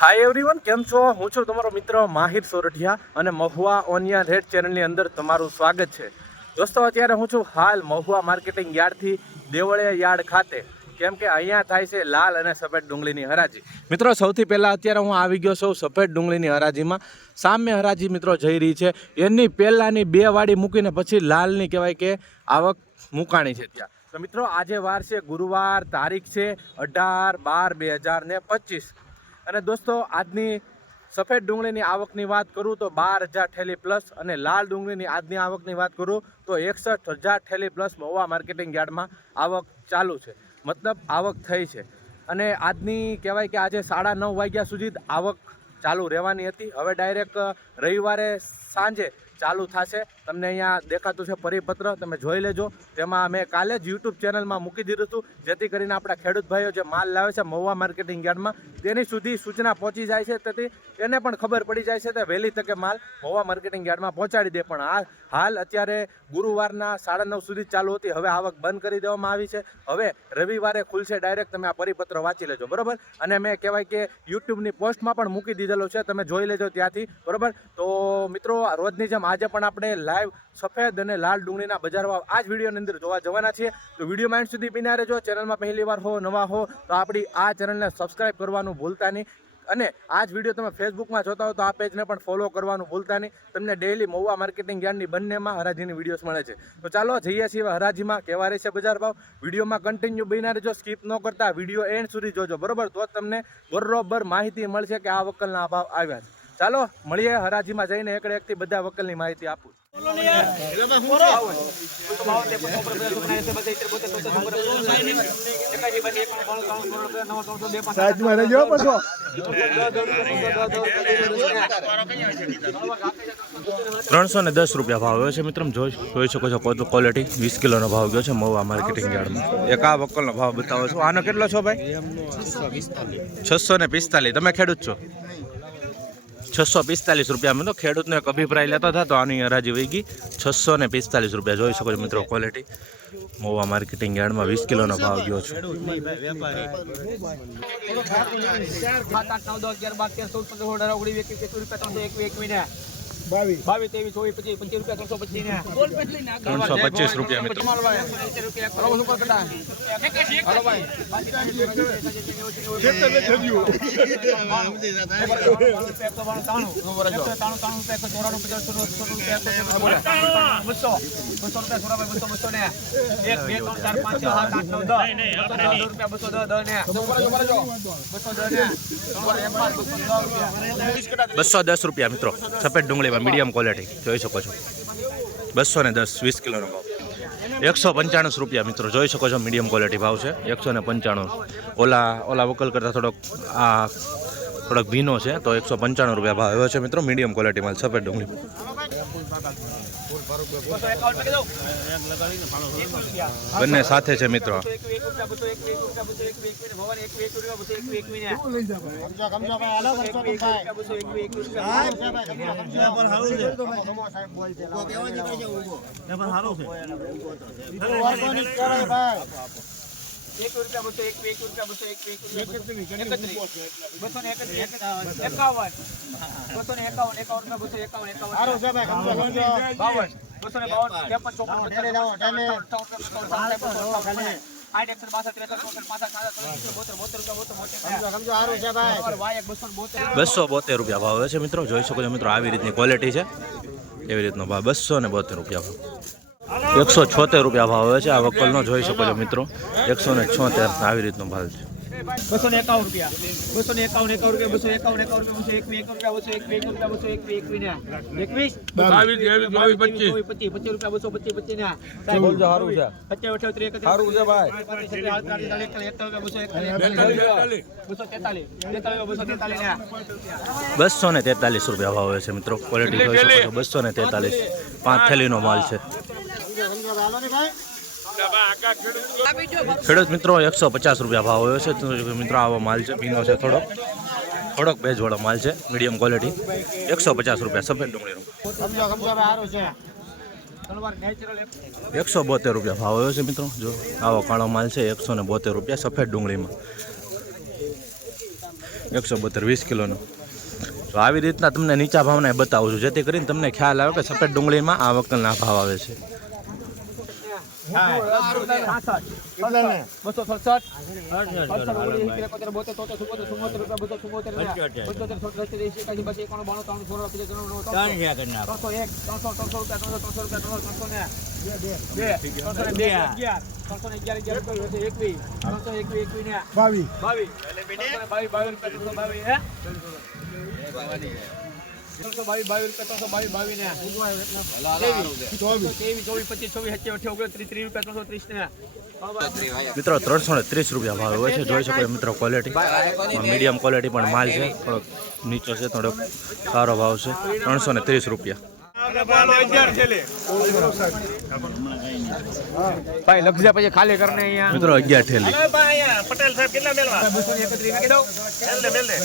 Hi everyone, કેમ છો? હું છું તમારો મિત્ર માહિર સોરઠિયા અને મહુવા ઓનિયન રેડ ચેનલની અંદર તમારું સ્વાગત છે. દોસ્તો, અત્યારે હું છું હાલ મહુવા માર્કેટિંગ યાર્ડથી દેવળિયા યાર્ડ ખાતે, કેમ કે અહીંયા થાય છે લાલ અને સફેદ ડુંગળીની હરાજી. મિત્રો, સૌથી પહેલાં અત્યારે હું આવી ગયો છું સફેદ ડુંગળીની હરાજીમાં. સામે હરાજી મિત્રો જઈ રહી છે. એની પહેલાંની બે વાડી મૂકીને પછી લાલની કહેવાય કે આવક મુકાણી છે ત્યાં. તો મિત્રો, આજે વાર છે ગુરુવાર, તારીખ છે 18/12/2025. અને દોસ્તો, આજની સફેદ ડુંગળીની આવકની વાત કરું તો 12,000 થેલી પ્લસ, અને લાલ ડુંગળીની આજની આવકની વાત કરું તો 61,000 થેલી પ્લસ મહુવા માર્કેટિંગ યાર્ડમાં આવક ચાલુ છે, મતલબ આવક થઈ છે. અને આજની કહેવાય કે આજે 9:30 વાગ્યા સુધી જ આવક ચાલુ રહેવાની હતી. હવે ડાયરેક્ટ રવિવારે સાંજે ચાલુ થશે. તમને અહીંયા દેખાતું છે પરિપત્ર, તમે જોઈ લેજો. તેમાં મેં કાલે જ યુટ્યુબ ચેનલમાં મૂકી દીધું હતું, જેથી કરીને આપણા ખેડૂત ભાઈઓ જે માલ લાવે છે મહુવા માર્કેટિંગ યાર્ડમાં તેની સુધી સૂચના પહોંચી જાય છે, તેથી એને પણ ખબર પડી જાય છે કે વહેલી તકે માલ મહુવા માર્કેટિંગ યાર્ડમાં પહોંચાડી દે. પણ હાલ અત્યારે ગુરુવારના 9:30 સુધી ચાલુ હતી, હવે આવક બંધ કરી દેવામાં આવી છે. હવે રવિવારે ખુલશે ડાયરેક્ટ. તમે આ પરિપત્ર વાંચી લેજો, બરોબર. અને મેં કહેવાય કે યુટ્યુબની પોસ્ટમાં પણ મૂકી દીધેલો છે, તમે જોઈ લેજો ત્યાંથી, બરોબર. તો મિત્રો, રોજની જેમ આજે પણ આપણે લાઈવ સફેદ અને લાલ ડુંગળીના બજાર ભાવ આ જ વિડીયોની અંદર જોવા જવાના છીએ. તો વિડીયોમાં એન્ડ સુધી બિના રહેજો. ચેનલમાં પહેલી વાર હો, નવા હો તો આપણી આ ચેનલને સબસ્ક્રાઈબ કરવાનું ભૂલતા નહીં. અને આ જ વિડીયો તમે ફેસબુકમાં જોતા હો તો આ પેજને પણ ફોલો કરવાનું ભૂલતા નહીં. તમને ડેઈલી મહુવા માર્કેટિંગ યાર્ડની બંનેમાં હરાજીની વિડીયોઝ મળે છે. તો ચાલો જઈએ છીએ હરાજીમાં. કેવા રહેશે બજાર ભાવ, વિડીયોમાં કન્ટિન્યુ બિના રહેજો, સ્કીપ ન કરતા વિડીયો એન્ડ સુધી જોજો, બરોબર. તો તમને બરોબર માહિતી મળશે કે આ વકલના ભાવ આવ્યા છે. ચાલો મળીએ હરાજીમાં જઈને એકથી બધા વકલની માહિતી આપું. ₹310 ભાવ આવ્યો છે મિત્રો, જોઈ શકો છો. ક્વોલિટી 20 કિલોનો ભાવ ગયો છે મહુવા માર્કેટિંગ યાર્ડમાં. એક આ વકલનો ભાવ બતાવો છો. આનો કેટલો છો ભાઈ? 645. તમે ખેડૂત છો? 645 રૂપિયા. તો ખેડૂતનો એક અભિપ્રાય લેતો હતા તો આની હરાજી વહી ગઈ. 645 રૂપિયા જોઈ શકો છો મિત્રો. ક્વોલિટી મહુવા માર્કેટિંગ યાર્ડમાં 20 કિલોનો ભાવ ગયો છે. ₹325 મિત્રો. ₹210 મિત્રો. સફેદ ડુંગળીમાં મીડિયમ ક્વોલિટી જોઈ શકો છો. 210, 20 કિલોનો ભાવ. ₹195 મિત્રો જોઈ શકો છો. મીડિયમ ક્વોલિટી ભાવ છે 195. ઓલા વકલ કરતાં થોડોક ભીનો છે, તો ₹195 ભાવ આવ્યો છે મિત્રો. મીડિયમ ક્વોલિટી માલ સફેદ ડુંગળી. બંને સાથે છે મિત્રો. ₹272 ભાવ આવે છે મિત્રો. જોઈ શકો છો મિત્રો. આવી રીતની ક્વોલિટી છે, એવી રીતનો ભાવ ₹272 ભાવ. ₹176 ભાવ આવે છે આ વકલનો. જોઈ શકો છો મિત્રો. 176 આવી રીતનો ભાવ છે. ₹251. ₹243 ભાવ આવે છે મિત્રો. ક્વોલિટી જોઈ શકો છો. 243. 5 થેલીનો માલ છે. ખેડૂત મિત્રો ₹150 ભાવ આવ્યો છે મિત્રો. આવો માલ છે, ભીનો છે, થોડોક ભેજવાળો માલ છે, મીડિયમ ક્વોલિટી. ₹150 સફેદ ડુંગળીનો. ₹172 ભાવ આવ્યો છે મિત્રો. જો આવો કાળો માલ છે ₹172 સફેદ ડુંગળીમાં. 172 20 કિલોનો. તો આવી રીતના તમને નીચા ભાવના બતાવું છું, જેથી કરીને તમને ખ્યાલ આવે કે સફેદ ડુંગળીમાં આ વખતના ભાવ આવે છે. 330 રૂપિયા ભાવ હોય છે. જોઈ શકો મિત્રો ક્વોલિટી મીડિયમ ક્વોલિટી પણ માલ છે, થોડોક નીચો છે, થોડોક સારો ભાવ છે. 330 રૂપિયા. ભાઈ લખજા પછી ખાલી કરને અહીંયા મિત્રો 11 ઠેલી. પટેલ સાહેબ કેટલા મેલવા 231 મેકી દઉં મેલ દે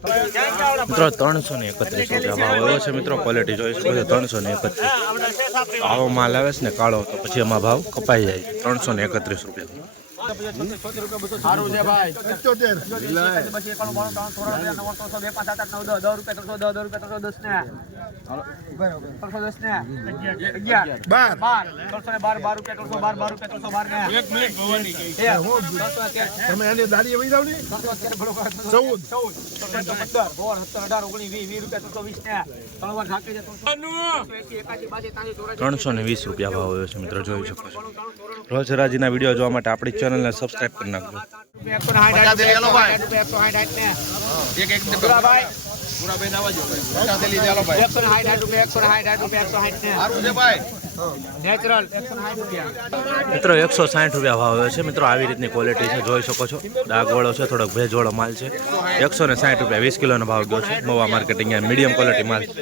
331 ભાવ હોય છે મિત્રો. ક્વોલિટી જોઈ શકો છો 331. આવો માલ આવે છે ને કાળો, તો પછી એમાં ભાવ કપાઈ જાય. 331 રૂપિયા. સારું છે ભાઈ 320 રૂપિયા ભાવ હોય છે મિત્રો. જોઈ શકો છો. રોજ રાજીના વિડીયો જોવા માટે આપણી ચેનલને સબસ્ક્રાઇબ કરી નાખજો. મિત્રો 160 રૂપિયા ભાવ હોય છે મિત્રો. આવી રીતની ક્વોલિટી છે, જોઈ શકો છો. ડાઘવાળો છે, થોડોક ભેજવાળો માલ છે. 160 રૂપિયા 20 કિલોનો ભાવ ગયો છે. મવા માર્કેટિંગ મીડિયમ ક્વોલિટી માલ છે.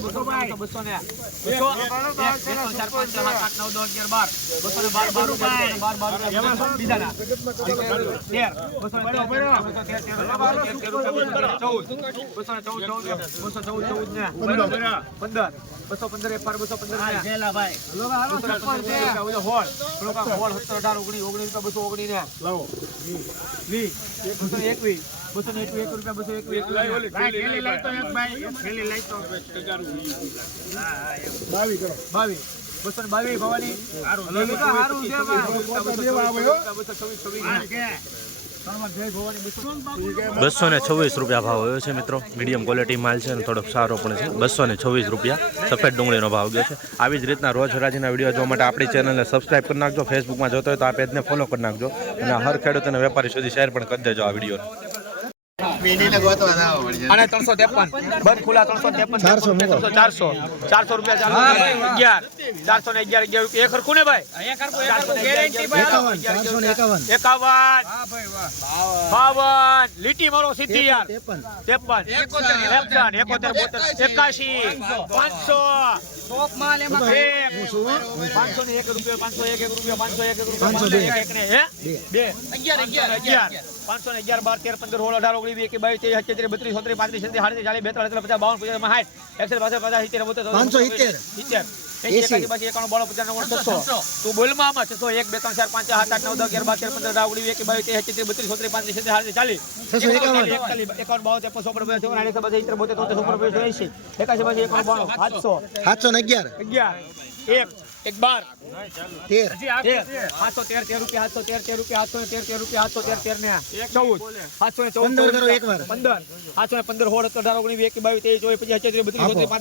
ભવાની 226 રૂપિયા ભાવ હોય છે મિત્રો. મીડિયમ ક્વોલિટી માલ છે અને થોડોક સારો પણ છે. 226 રૂપિયા સફેદ ડુંગળીનો ભાવ ગયો છે. આવી જ રીતના રોજ રાજીના વિડીયો જોવા માટે આપણી ચેનલને સબસ્ક્રાઇબ કરી નાખજો. ફેસબુકમાં જોતો હોય તો આ પેજને ફોલો કરી નાખજો અને હર ખેડૂત અને વેપારી સુધી શેર પણ કરી દેજો આ વિડીયો. અને 353 બંધ ખુલા 353 400 રૂપિયા ચાલુ 411 એક હરખું ને ભાઈ ગેરંટી 51 લીટી મારો સીધી યાર 53 ટોપ માલ એમાં 501 રૂપિયા 511 12 13 15 16 18 19 20 22 23 24 25 27 32 33 34 35 તું બોલ માં 601 2 3 4 5 7 8 9 10 11 12 13 15 711 1 એક 12 13 713 રૂપિયા 713 રૂપિયા 713 રૂપિયા 713 ને 14 714 15 કરો એકવાર 15 715 16 18 19 21 22 23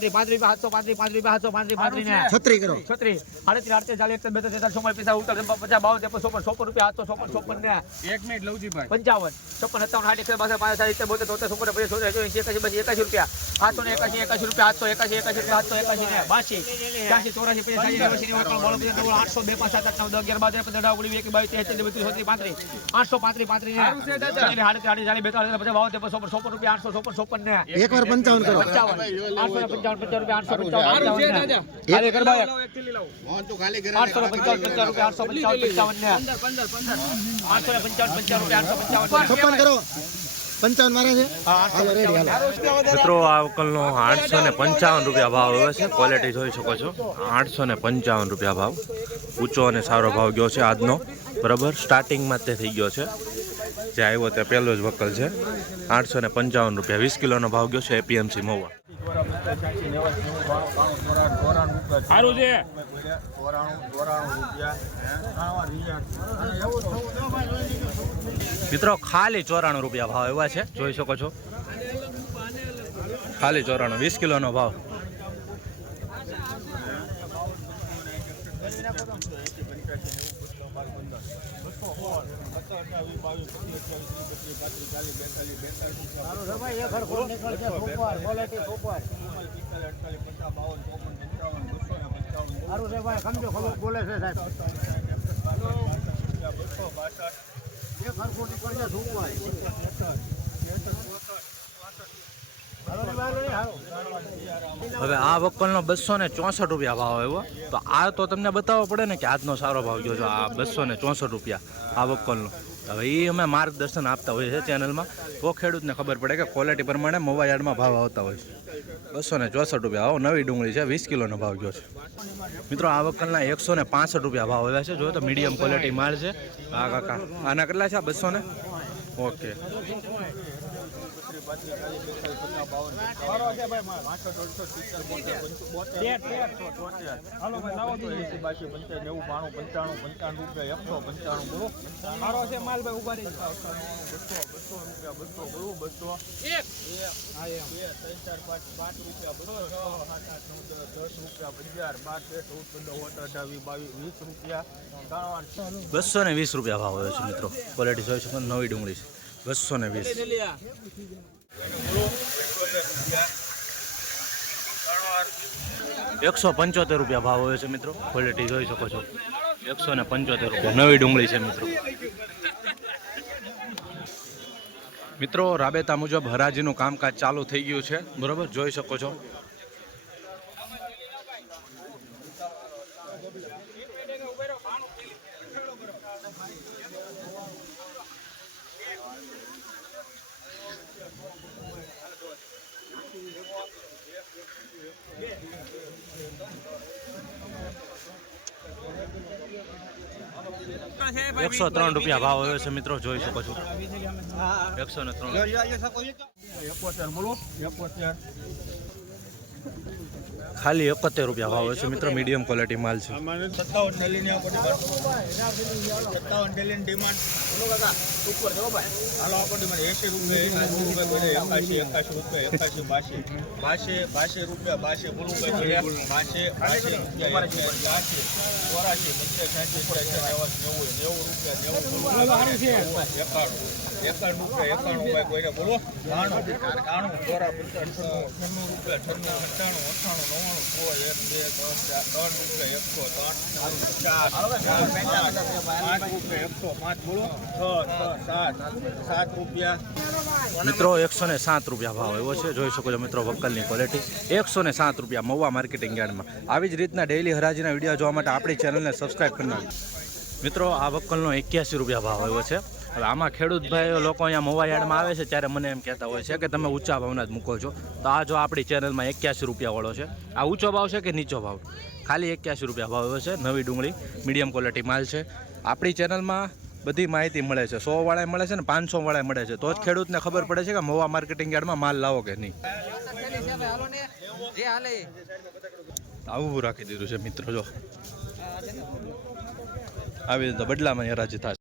24 25 32 33 છત્રી કરો 36 38 40 41 42 પૈસા ઉતર 50 52 53 રૂપિયા 756 ને 1 મિનિટ લવજીભાઈ 55 56 57 60 62 81 રૂપિયા 781 રૂપિયા 881 રૂપિયા 881 એકવાર 55 કરો છપ્પન કરો 55 મારે છે હાલો રેડી હાલો મિત્રો આ વકલનો 855 રૂપિયા ભાવ આવે છે. ક્વોલિટી જોઈ શકો છો. 855 રૂપિયા ભાવ, ઊંચો અને સારો ભાવ ગયો છે આજનો. બરાબર, સ્ટાર્ટિંગમાં તે થઈ ગયો છે. જે આવ્યો તે પહેલો જ વકલ છે. 855 રૂપિયા, 20 કિલોનો ભાવ ગયો છે એપીએમસી મહુવા. સારું છે. મિત્રો ખાલી 94 રૂપિયા ભાવ એવા છે, જોઈ શકો છો. ખાલી 94, 20 કિલોનો ભાવ. હવે આ વકલનો 264 રૂપિયા ભાવ આવ્યો. તો આ તો તમને બતાવવો પડે ને કે આજનો સારો ભાવ ગયો છે. આ 264 રૂપિયા આ વકલનો. હવે એ અમે માર્ગદર્શન આપતા હોઈએ છીએ ચેનલમાં, તો ખેડૂતને ખબર પડે કે ક્વોલિટી પ્રમાણે મહુવા યાર્ડમાં ભાવ આવતા હોય છે. 264 રૂપિયા આવો, નવી ડુંગળી છે, 20 કિલોનો ભાવ ગયો છે. મિત્રો આ વકલના 165 રૂપિયા ભાવ આવ્યા છે. જો તો મીડિયમ ક્વોલિટી માલ છે. આ કાકા આના કેટલા છે? 200 ને ઓકે. ₹220 રૂપિયા ભાવ આવ્યો છે મિત્રો. ક્વોલિટી જોઈ શકો, નવી ડુંગળી છે. 220. 175 રૂપિયા ભાવ હોય છે મિત્રો. ક્વોલિટી જોઈ શકો છો. 175 રૂપિયા, નવી ડુંગળી છે મિત્રો. મિત્રો રાબેતા મુજબ હરાજીનું કામકાજ ચાલુ થઈ ગયું છે. બરોબર, જોઈ શકો છો. ₹103 રૂપિયા ભાવ આવ્યો છે મિત્રો, જોઈ શકો છો. 103. ખાલી 71 રૂપિયા ભાવ હોય છે મિત્રો. મીડિયમ ક્વોલિટી માલ છે. 107 રૂપિયા ભાવ એવો છે. જોઈ શકો છો મિત્રો વકલની ક્વોલિટી. 107 રૂપિયા મહુવા માર્કેટિંગ યાર્ડમાં. આવી જ રીતના ડેઈલી હરાજીના વિડીયો જોવા માટે આપણી ચેનલને સબસ્ક્રાઈબ કરી નાખજો મિત્રો. આ વકલનો 81 રૂપિયા ભાવ આવ્યો છે. હવે આમાં ખેડૂત ભાઈઓ લોકો અહીંયા મહુવા યાર્ડમાં આવે છે ત્યારે મને એમ કહેતા હોય છે કે તમે ઊંચા ભાવના જ મૂકો છો. તો આ જો આપણી ચેનલમાં 81 રૂપિયાવાળો છે. આ ઊંચો ભાવ છે કે નીચો ભાવ? ખાલી 81 રૂપિયા ભાવ આવ્યો છે. નવી ડુંગળી, મીડિયમ ક્વોલિટી માલ છે. આપણી ચેનલમાં બધી માહિતી મળે છે. 100 વાળા મળે છે ને 500 વાળા મળે છે. તો જ ખેડૂતને ખબર પડે છે કે મહુવા માર્કેટિંગ યાર્ડમાં માલ લાવો કે નહીં. આવું રાખી દીધું છે મિત્રો. જો આવી રીતે બદલામાં હરાજી થશે.